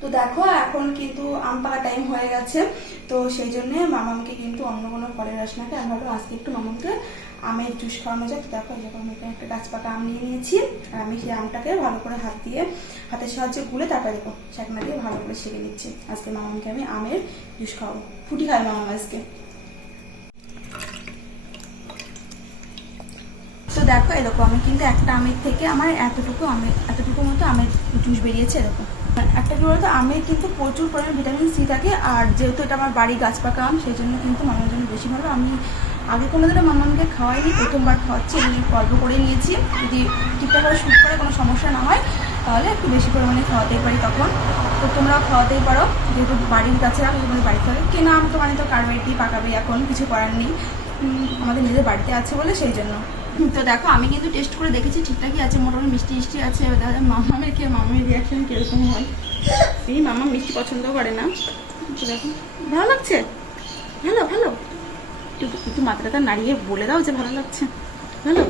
তো দেখো এখন কিন্তু আম পাকা টাইম হয়ে গেছে, তো সেই জন্য মামামকে কিন্তু অন্য কোনো ফলের রস না খেয়ে আমি ভাবলাম আজকে একটু মামামকে আমের জুস খাওয়ানো যাক। দেখো যখন আমি একটা গাছ পাকা আম নিয়ে নিয়েছি, আর আমি সেই আমটাকে ভালো করে হাতের সাহায্যে গুলে তারপরে দেখো শাকনা দিয়ে ভালো করে ছেঁকে নিচ্ছি। আজকে মামামকে আমি আমের জুস খাওয়াবো, ফুটি খাই মামাম আজকে। তো দেখো এরকম আমি কিন্তু একটা আমের থেকে আমার এতটুকু মতো আমের জুস বেরিয়েছে। এরকম একটা কি বলতো, আমের কিন্তু প্রচুর পরিমাণে ভিটামিন সি থাকে, আর যেহেতু এটা আমার বাড়ি গাছ পাকা আম সেই জন্য কিন্তু মামার জন্য বেশি ভালো। আমি আগে কোনোদিনও মামাকে খাওয়াইনি, প্রথমবার খাওয়াচ্ছি, এগুলি গল্প করে নিয়েছি। যদি ঠিকঠাকভাবে শ্যুট করে কোনো সমস্যা না হয় তাহলে একটু বেশি পরিমাণে খাওয়াতেই পারি তখন। তো তোমরাও খাওয়াতেই পারো, যেহেতু বাড়ির কাছে রাখো, তোমাদের বাড়িতে থাকে কেনা আম তো মানে তো কার বাড়িতেই পাকাবে, এখন কিছু করার নেই, আমাদের নিজের বাড়িতে আছে বলে সেই জন্য। তো দেখো আমি কিন্তু টেস্ট করে দেখেছি ঠিকঠাকই আছে, মোটামুটি মিষ্টি মিষ্টি আছে। দাদা মামামের মামামের রিয়াকশন কীরকম হয়। এই মামা মিষ্টি পছন্দ করে না, তো দেখো ভালো লাগছে। ভালো ভালো, একটু মাথাটা নাড়িয়ে বলে দাও যে ভালো লাগছে। ভালো।